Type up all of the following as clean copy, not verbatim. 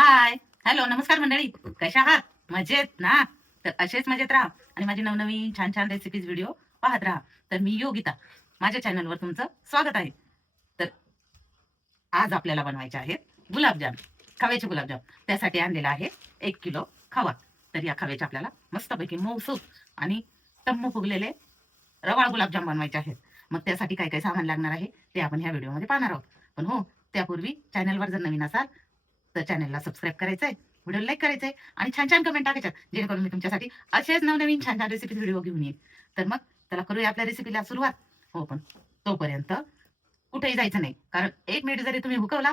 हाय, hello, नमस्कार मंडळी. कशा आहात? मजेत ना? तर असेच मजेत राहा आणि माझी नवनवीन छान छान रेसिपीज व्हिडिओ पाहत राहा. तर मी योगिता, माझ्या चॅनलवर तुमचं स्वागत आहे. तर आज आपल्याला बनवायचे आहेत गुलाबजाम, खव्याचे गुलाबजाम. त्यासाठी आणलेला आहे 1 किलो खवा. तर या खव्याचे आपल्याला मस्तपैकी मऊसूत आणि टम्म फुगलेले रवाळ गुलाबजाम बनवायचे आहेत. मग त्यासाठी काय काय सामान लागणार आहे ते आपण ह्या व्हिडिओमध्ये पाहणार आहोत. पण हो, त्यापूर्वी चॅनलवर जर नवीन असाल तर चॅनलला सबस्क्राईब करायचंय, व्हिडिओ लाईक करायचंय आणि छान छान कमेंट टाकायच्यात, जेणेकरून मी तुमच्यासाठी असेच नवनवीन छान छान रेसिपी व्हिडिओ घेऊन येईन. तर मग त्याला करूया आपल्या रेसिपीला सुरुवात. हो, पण तोपर्यंत कुठेही जायचं नाही, कारण 1 मिनिट जरी तुम्ही हुकवला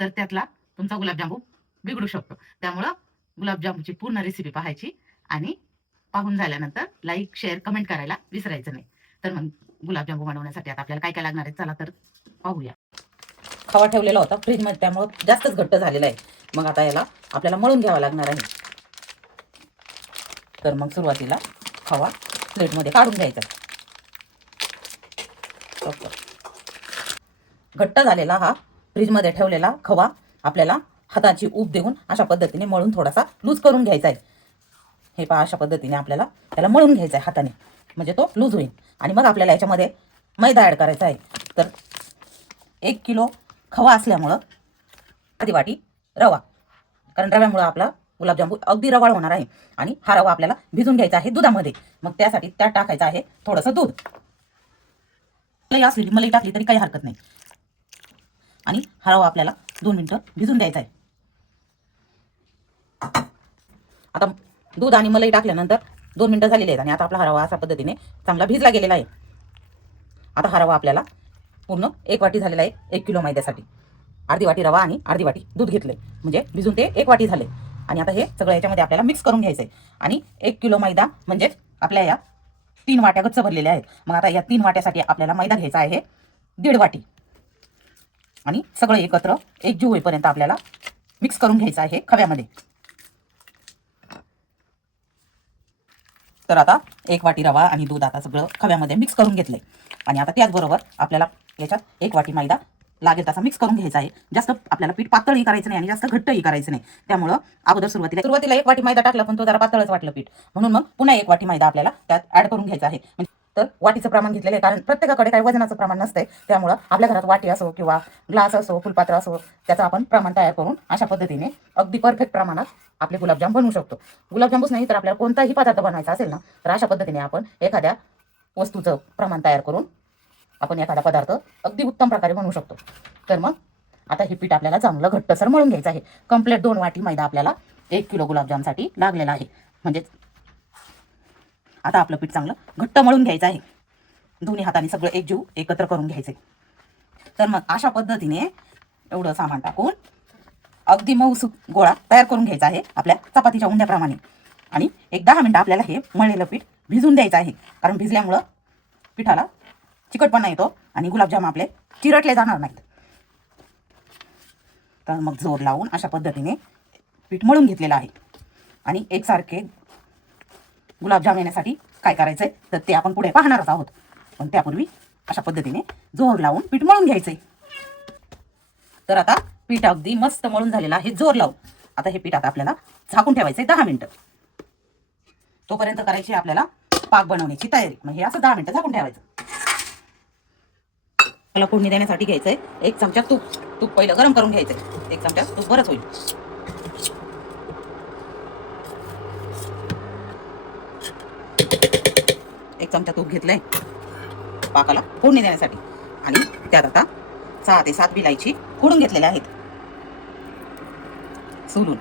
तर त्यातला तुमचा गुलाबजामू बिघडू शकतो. त्यामुळं गुलाबजामूची पूर्ण रेसिपी पाहायची आणि पाहून झाल्यानंतर लाईक, शेअर, कमेंट करायला विसरायचं नाही. तर मग गुलाबजामू बनवण्यासाठी आता आपल्याला काय काय लागणार आहे, चला तर पाहूया. खवा ठेवलेला होता फ्रीजमध्ये, त्यामुळं जास्तच घट्ट झालेला आहे. मग आता याला आपल्याला मळून घ्यावा लागणार आहे. तर मग सुरुवातीला खवा प्लेटमध्ये काढून घ्यायचा. घट्ट झालेला हा फ्रीजमध्ये ठेवलेला खवा आपल्याला हाताची ऊब देऊन अशा पद्धतीने मळून थोडासा लूज करून घ्यायचा आहे. हे पहा, अशा पद्धतीने आपल्याला त्याला मळून घ्यायचा आहे हाताने, म्हणजे तो लूज होईल. आणि मग आपल्याला याच्यामध्ये मैदा ॲड करायचा आहे. तर 1 किलो खवा असल्यामुळं अर्धी वाटी रवा, कारण रव्यामुळं आपला गुलाबजामू अगदी रवाळ होणार आहे. आणि हा रवा आपल्याला भिजून घ्यायचा आहे दुधामध्ये. मग त्यासाठी त्यात टाकायचं आहे थोडंसं दूध. मलाई असलेली मलाई टाकली तरी काही हरकत नाही. आणि हा रवा आपल्याला 2 मिनिटं भिजून द्यायचा आहे. आता दूध आणि मलाई टाकल्यानंतर 2 मिनिटं झालेली आहेत आणि आता आपला हा रवा अशा पद्धतीने चांगला भिजला गेलेला आहे. आता हा रवा आपल्याला पूर्ण 1 वाटी झालेला आहे. 1 किलो मैद्यासाठी अर्धी वाटी रवा आणि अर्धी वाटी दूध घेतले, म्हणजे भिजून ते 1 वाटी झाले. आणि आता हे सगळं याच्यामध्ये आपल्याला मिक्स करून घ्यायचं आहे. आणि 1 किलो मैदा म्हणजेच आपल्या या 3 वाट्या गच्च भरलेल्या आहेत. मग आता या 3 वाट्यासाठी आपल्याला मैदा घ्यायचा आहे 1.5 वाटी. आणि सगळं एकत्र एकजीव होईपर्यंत आपल्याला मिक्स करून घ्यायचं आहे खव्यामध्ये. तर आता 1 वाटी रवा आणि दूध आता सगळं खव्यामध्ये मिक्स करून घेतलंय. आणि आता त्याचबरोबर आपल्याला याच्यात 1 वाटी मैदा लागेल तसा मिक्स करून घ्यायचा आहे. जास्त आपल्याला पीठ पातळही करायचं नाही आणि जास्त घट्टही करायचं नाही. त्यामुळं अगोदर सुरुवातीला 1 वाटी मैदा टाकला, पण तो जरा पातळच वाटलं पीठ, म्हणून मग पुन्हा 1 वाटी मैदा आपल्याला त्यात ऍड करून घ्यायचा आहे. तर वाटीचं प्रमाण घेतलेलं आहे, कारण प्रत्येकाकडे काही वजनाचं प्रमाण नसतंय. त्यामुळं आपल्या घरात वाटी असो किंवा ग्लास असो, फुलपात्र असो, त्याचं आपण प्रमाण तयार करून अशा पद्धतीने अगदी परफेक्ट प्रमाणात आपले गुलाबजाम बनवू शकतो. गुलाबजामच नाही तर आपल्याला कोणताही पदार्थ बनवायचा असेल ना, तर अशा पद्धतीने आपण एखाद्या वस्तूचं प्रमाण तयार करून आपण एखादा पदार्थ अगदी उत्तम प्रकारे बनवू शकतो. तर मग आता हे पीठ आपल्याला चांगलं घट्टसर मळून घ्यायचं आहे. कंप्लीट 2 वाटी मैदा आपल्याला 1 किलो गुलाबजामसाठी लागलेला आहे. म्हणजेच आता आपलं पीठ चांगलं घट्ट मळून घ्यायचं आहे. दोन्ही हाताने सगळं एकजीव एकत्र करून घ्यायचे. तर मग अशा पद्धतीने एवढं सामान टाकून अगदी मऊसूत गोळा तयार करून घ्यायचा आहे आपल्या चपातीच्या उंड्याप्रमाणे. आणि एक 10 मिनिटं आपल्याला हे मळलेलं पीठ भिजून द्यायचं आहे, कारण भिजल्यामुळं पिठाला चिकटपणा येतो आणि गुलाबजाम आपले चिरटले जाणार नाहीत. तर मग जोर लावून अशा पद्धतीने पीठ मळून घेतलेलं आहे. आणि एकसारखे गुलाबजाम येण्यासाठी काय करायचं आहे तर ते आपण पुढे पाहणारच आहोत. पण त्यापूर्वी अशा पद्धतीने जोर लावून पीठ मळून घ्यायचंय. तर आता पीठ अगदी मस्त मळून झालेलं आहे जोर लावून. आता हे पीठ आता आपल्याला झाकून ठेवायचंय 10 मिनिटं. तोपर्यंत करायची आपल्याला पाक बनवण्याची तयारी. मग हे असं 10 मिनिटं झाकून ठेवायचं. त्याला फोडणी देण्यासाठी घ्यायचंय 1 चमचा तूप. तूप पहिलं गरम करून घ्यायचंय. 1 चमचा तूप बरंच होईल. 1 चमचा तूप घेतलंय पाकाला फोडणी देण्यासाठी. आणि त्यात आता 6 ते 7 विलायची फोडून घेतलेल्या आहेत सोलून.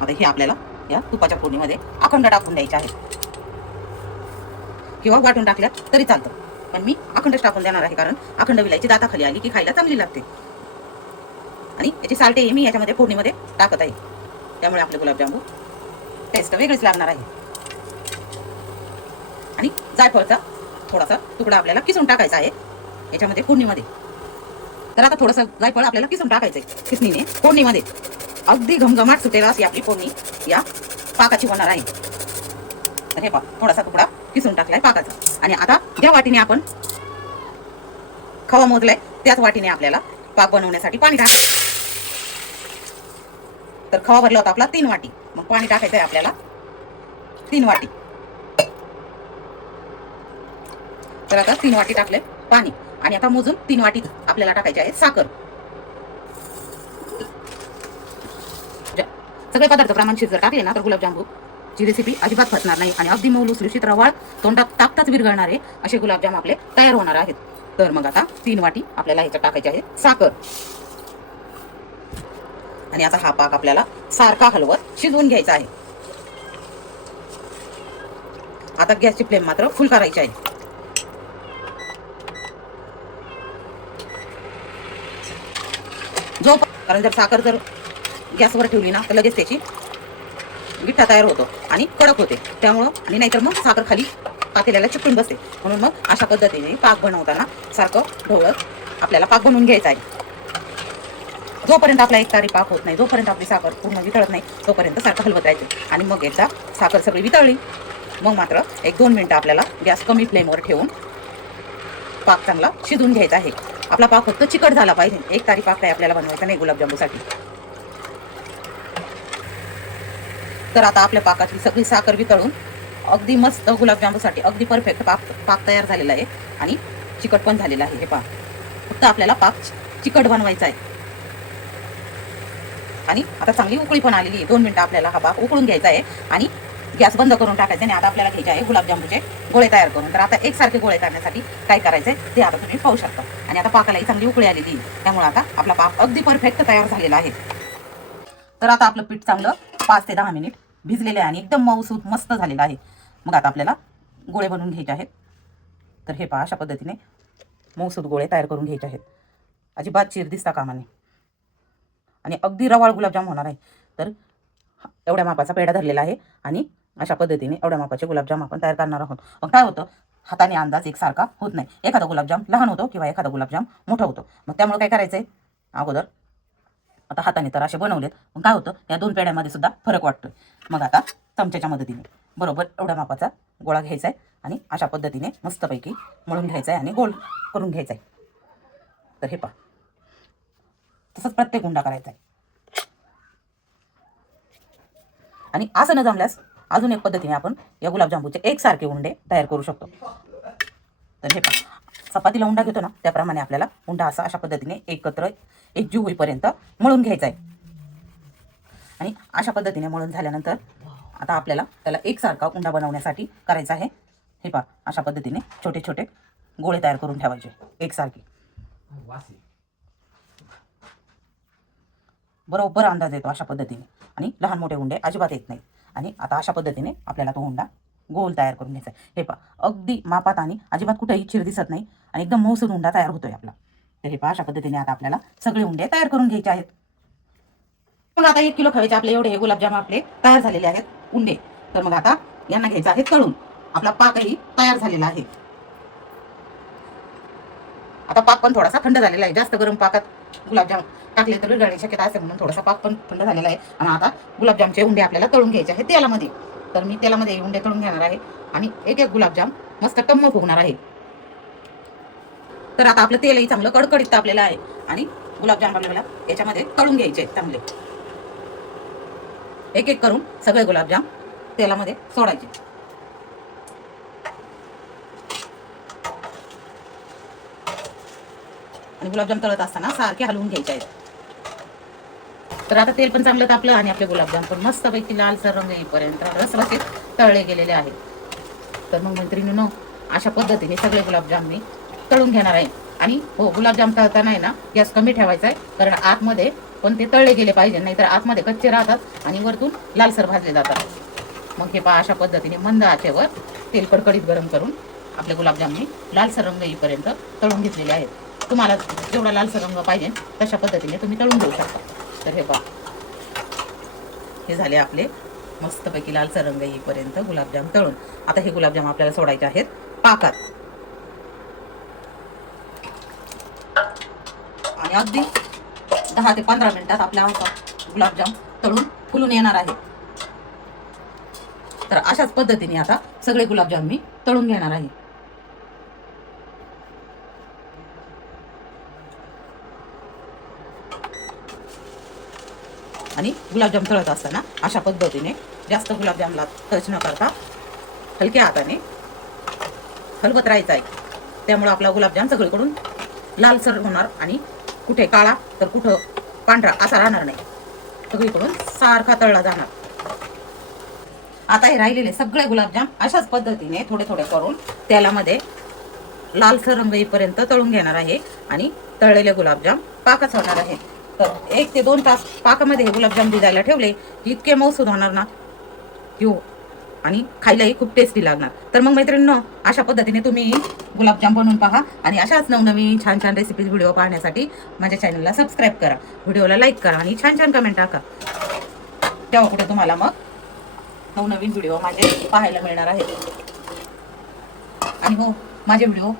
आता हे आपल्याला या तुपाच्या फोडणीमध्ये अखंड टाकून द्यायचे आहे, किंवा वाटून टाकल्या तरी चालतं. पण मी अखंडच टाकून देणार आहे, कारण अखंड विलायची दाताखाली आली की खायला चांगली लागते. आणि याची साल्टे मी याच्यामध्ये फोडणीमध्ये टाकत आहे, त्यामुळे आपले गुलाबजामू टेस्ट वेगळीच लागणार आहे. आणि जायफळचा थोडासा तुकडा आपल्याला किसून टाकायचा आहे याच्यामध्ये फोडणीमध्ये. तर आता थोडंसं जायफळ आपल्याला किसून टाकायचंय किसणीने फोडणीमध्ये. अगदी घमघमाट सुटेल अशी आपली फोडणी या पाकाची होणार आहे. तर हे पहा, थोडासा तुकडा किसून टाकलाय पाकाचा. आणि आता ज्या वाटीने आपण खवा मोजलाय त्याच वाटीने आपल्याला पाक बनवण्यासाठी पाणी टाकायचं. तर खवा भरला होता आपला 3 वाटी. मग पाणी टाकायचं आहे आपल्याला 3 वाटी. तर आता 3 वाटी टाकले पाणी आणि आता मोजून 3 वाटी आपल्याला टाकायची आहे साखर. सगळे पदार्थ प्रमाणशीर जर टाकले ना तर गुलाबजामुनची रेसिपी अजिबात फसणार नाही आणि अगदी मऊ लुसलुशीत रवाळ तोंडात टाकताच विरघळणारे असे गुलाबजाम आपले तयार होणार आहेत. तर मग आता 3 वाटी आपल्याला ह्याच्यात टाकायची आहे साखर आणि आता हा पाक आपल्याला सारखा हलवत शिजवून घ्यायचा आहे. आता गॅसची फ्लेम मात्र फुल करायची आहे. कारण जर साखर जर गॅसवर ठेवली ना तर लगेच त्याची गिठ्ठा तयार होतो आणि कडक होते. त्यामुळं आणि नाहीतर मग साखर खाली पातेल्याला चिपकून बसते. म्हणून मग अशा पद्धतीने पाक बनवताना सारखं ढवळत आपल्याला पाक बनवून घ्यायचा आहे. जोपर्यंत आपला एकतारी पाक होत नाही, जोपर्यंत आपली साखर पूर्ण वितळत नाही, तोपर्यंत सारखं हलवत राहायचं. आणि मग एकदा साखर सगळी वितळली मग मात्र 1-2 मिनिटं आपल्याला गॅस कमी फ्लेमवर ठेवून पाक चांगला शिजवून घ्यायचा आहे. आपला पाक फक्त चिकट झाला पाहिजे. एकतारी पाक काही आपल्याला बनवायचा नाही गुलाबजामुनसाठी. तर आता आपल्या पाकातली सगळी साखर वितळून अगदी मस्त गुलाबजामुनसाठी अगदी परफेक्ट पाक तयार झालेला आहे आणि चिकट पण झालेला आहे. हे पाक फक्त आपल्याला पाक चिकट बनवायचा आहे. आणि आता चांगली उकळी पण आलेली आहे. 2 मिनिटं आपल्याला हा पाक उकळून घ्यायचा आहे आणि गॅस बंद करून टाकायचा. आणि आता आपल्याला घ्यायचे आहे गुलाबजामुनचे गोळे तयार करून. तर आता एकसारखे गोळे करण्यासाठी काय करायचंय ते आता तुम्ही पाहू शकता. आणि आता पाकालाही चांगली उकळी आलेली आहे. त्यामुळे आता आपला पाक अगदी परफेक्ट तयार झालेला आहे. तर आता आपलं पीठ चांगलं 5 ते 10 मिनिट भिजलेलं आहे आणि एकदम मऊसूत मस्त झालेलं आहे. मग आता आपल्याला गोळे बनवून घ्यायचे आहेत. तर हे पहा अशा पद्धतीने मऊसूत गोळे तयार करून घ्यायचे आहेत. अजिबात चीर दिसता कामा नये आणि अगदी रवाळ गुलाबजाम होणार आहे. तर एवढ्या मापाचा पेढा धरलेला आहे आणि अशा पद्धतीने एवढ्या मापाचे गुलाबजाम आपण तयार करणार आहोत. मग काय होतं, हाताने अंदाज एकसारखा होत नाही. एखादा गुलाबजाम लहान होतो किंवा एखादा गुलाबजाम मोठा होतो. मग त्यामुळे काय करायचंय, अगोदर आता हाताने तर असे बनवलेत, मग काय होतं या 2 पेढ्यामध्ये सुद्धा फरक वाटतोय. मग आता चमच्याच्या मदतीने बरोबर एवढ्या मापाचा गोळा घ्यायचा आहे आणि अशा पद्धतीने मस्तपैकी मळून घ्यायचा आहे आणि गोल करून घ्यायचा आहे. तर हे पहा तसंच प्रत्येक उंडा करायचा आहे. आणि असं न जमल्यास अजून एक पद्धतीने आपण या गुलाबजामुनचे एकसारखे उंडे तयार करू शकतो. तर हे पहा चपातीला उंडा घेतो ना त्याप्रमाणे आपल्याला उंडा अशा पद्धतीने एकत्र एकजीव होईपर्यंत मळून घ्यायचा आहे. आणि अशा पद्धतीने मळून झाल्यानंतर आता आपल्याला त्याला एकसारखा उंडा बनवण्यासाठी करायचा आहे. हे पहा अशा पद्धतीने छोटे छोटे गोळे तयार करून ठेवायचे एकसारखे. बरोबर अंदाज येतो अशा पद्धतीने आणि लहान मोठे उंडे अजिबात येत नाहीत. आणि आता अशा पद्धतीने आपल्याला तो उंडा गोल तयार करून घ्यायचा आहे. हे पहा अगदी मापात आणि अजिबात कुठेही चिर दिसत नाही आणि एकदम मऊसूद उंडा तयार होतोय आपला. तर हे पहा अशा पद्धतीने आता आपल्याला सगळे उंडे तयार करून घ्यायचे आहेत. मग आता 1 किलो खव्याचे आपले एवढे हे गुलाबजाम आपले तयार झालेले आहेत उंडे. तर मग आता यांना घ्यायचं आहे तळून. आपला पाकही तयार झालेला आहे. आता पाक पण थोडासा थंड झालेला आहे. जास्त गरम पाकात गुलाबजाम टाकले तर विरघळण्याची शक्यता असते म्हणून थोडासा पाक पण थंड झालेला आहे. आणि आता गुलाबजामचे उंडे आपल्याला तळून घ्यायचे आहेत तेलामध्ये. तर मी तेलामध्ये उंडे तळून घेणार आहे आणि एक एक गुलाबजाम मस्त टम्म फुगणार आहे. तर आता आपलं तेलही चांगलं कडकडीत तापलेलं आहे आणि गुलाबजाम आपल्याला याच्यामध्ये तळून घ्यायचे चांगले. एक एक करून सगळे गुलाबजाम तेलामध्ये सोडायचे. आणि गुलाबजाम तळत असताना सारखे हलवून घ्यायचे आहेत. तर आता तेल पण चांगलं तापलं आणि आपले गुलाबजाम पण मस्तपैकी लालसर रंग येईपर्यंत रसरशीत तळले गेलेले आहेत. तर मग मैत्रिणींनो अशा पद्धतीने सगळे गुलाबजाम मी तळून घेणार आहे. आणि हो गुलाबजाम तळताना आहे ना गॅस कमी ठेवायचा आहे, कारण आतमध्ये पण ते तळले गेले पाहिजे, नाहीतर आतमध्ये कच्चे राहतात आणि वरतून लालसर भाजले जातात. मग हे पहा अशा पद्धतीने मंद आचेवर तेल कडकडीत गरम करून आपले गुलाबजाम मी लालसर रंग येईपर्यंत तळून घेतलेले आहेत. तुम्हाला जेवढा लालसर रंग पाहिजे तशा पद्धतीने तुम्ही तळून घेऊ शकता. तर हे पहा हे झाले आपले मस्तपैकी लालसर रंग येईपर्यंत गुलाबजाम तळून. आता हे गुलाबजाम आपल्याला सोडायचे आहेत पाकात. आणि अगदी 10 ते 15 मिनिटात आपला गुलाबजाम तळून फुलून येणार आहे. तर अशाच पद्धतीने आता सगळे गुलाबजाम मी तळून घेणार आहे. आणि गुलाबजाम तळत असताना अशा पद्धतीने जास्त गुलाबजामला टच न करता हलक्या हाताने हलवत राहायचं आहे. त्यामुळं आपला गुलाबजाम सगळीकडून लालसर होणार आणि कुठे काळा तर कुठं पांढरा असा राहणार नाही, सगळीकडून सारखा तळला जाणार. आता हे राहिलेले सगळे गुलाबजाम अशाच पद्धतीने थोडे थोडे करून तेलामध्ये लालसर रंग येईपर्यंत तळून घेणार आहे आणि तळलेले गुलाबजाम पाकच होणार आहे. तर 1 ते 2 तास पाकामध्ये हे गुलाबजाम भिजायला ठेवले की इतके मऊसूद होणार ना की हो, आणि खायलाही खूप टेस्टी लागणार. तर मग मैत्रिणींनो, अशा पद्धतीने तुम्ही गुलाबजाम बनवून पहा आणि अशाच नवनवीन छान छान रेसिपीज व्हिडिओ पाहण्यासाठी माझ्या चॅनलला सबस्क्राईब करा, व्हिडिओला लाईक करा आणि छान छान कमेंट टाका. तेव्हा कुठे तुम्हाला मग नवनवीन व्हिडिओ माझे पाहायला मिळणार आहेत. आणि हो, माझे व्हिडिओ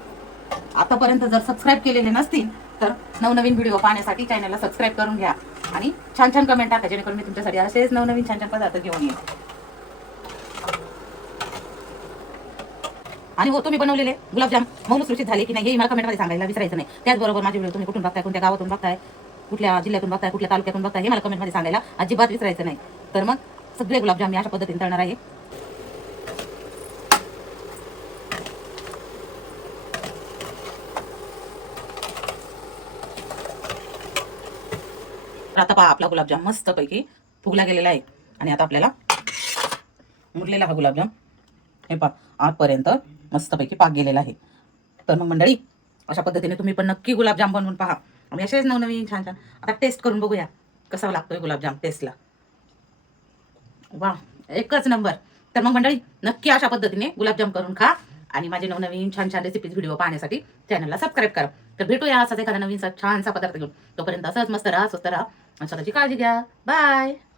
आतापर्यंत जर सबस्क्राईब केलेले नसतील तर नवनवीन व्हिडिओ पाहण्यासाठी चॅनलला सबस्क्राईब करून घ्या आणि छान छान कमेंट टाका, जेणेकरून मी तुमच्यासाठी असेच नवनवीन छान छान पदार्थ घेऊन येईन. आणि हो, तुम्ही बनवलेले गुलाबजाम मऊ लुसलुशीत झाले की नाही हे मला कमेंटमध्ये सांगायला विसरायचं नाही. त्याचबरोबर माझे व्हिडिओ तुम्ही कुठून बघताय, कोणत्या गावातून बघताय, कुठल्या जिल्ह्यातून बघताय, कुठल्या तालुक्यातून बघताय हे मला कमेंटमध्ये सांगायला अजिबात विसरायचं नाही. तर मग सगळे गुलाबजाम मी अशा पद्धतीने तळणार आहे. तर आता पहा, आपला गुलाबजाम मस्तपैकी फुगला गेलेला आहे आणि आता आपल्याला मुरलेला हा गुलाबजाम हे पहा आतपर्यंत मस्तपैकी पाक गेलेला आहे. तर मग मंडळी, अशा पद्धतीने तुम्ही पण नक्की गुलाबजाम बनवून पहा आणि असेच नवनवीन छान छान. आता टेस्ट करून बघूया कसा लागतोय गुलाबजाम टेस्टला. वा, एकच नंबर. तर मग मंडळी, नक्की अशा पद्धतीने गुलाबजाम करून खा आणि माझे नवनवीन छान छान रेसिपीज व्हिडिओ पाहण्यासाठी चॅनलला सबस्क्राईब करा. तर भेटूया असाच एखादा नवीन छानसा पदार्थ घेऊन. तोपर्यंत असंच मस्त राहा, स्वस्त राहा आणि स्वतःची काळजी घ्या. बाय.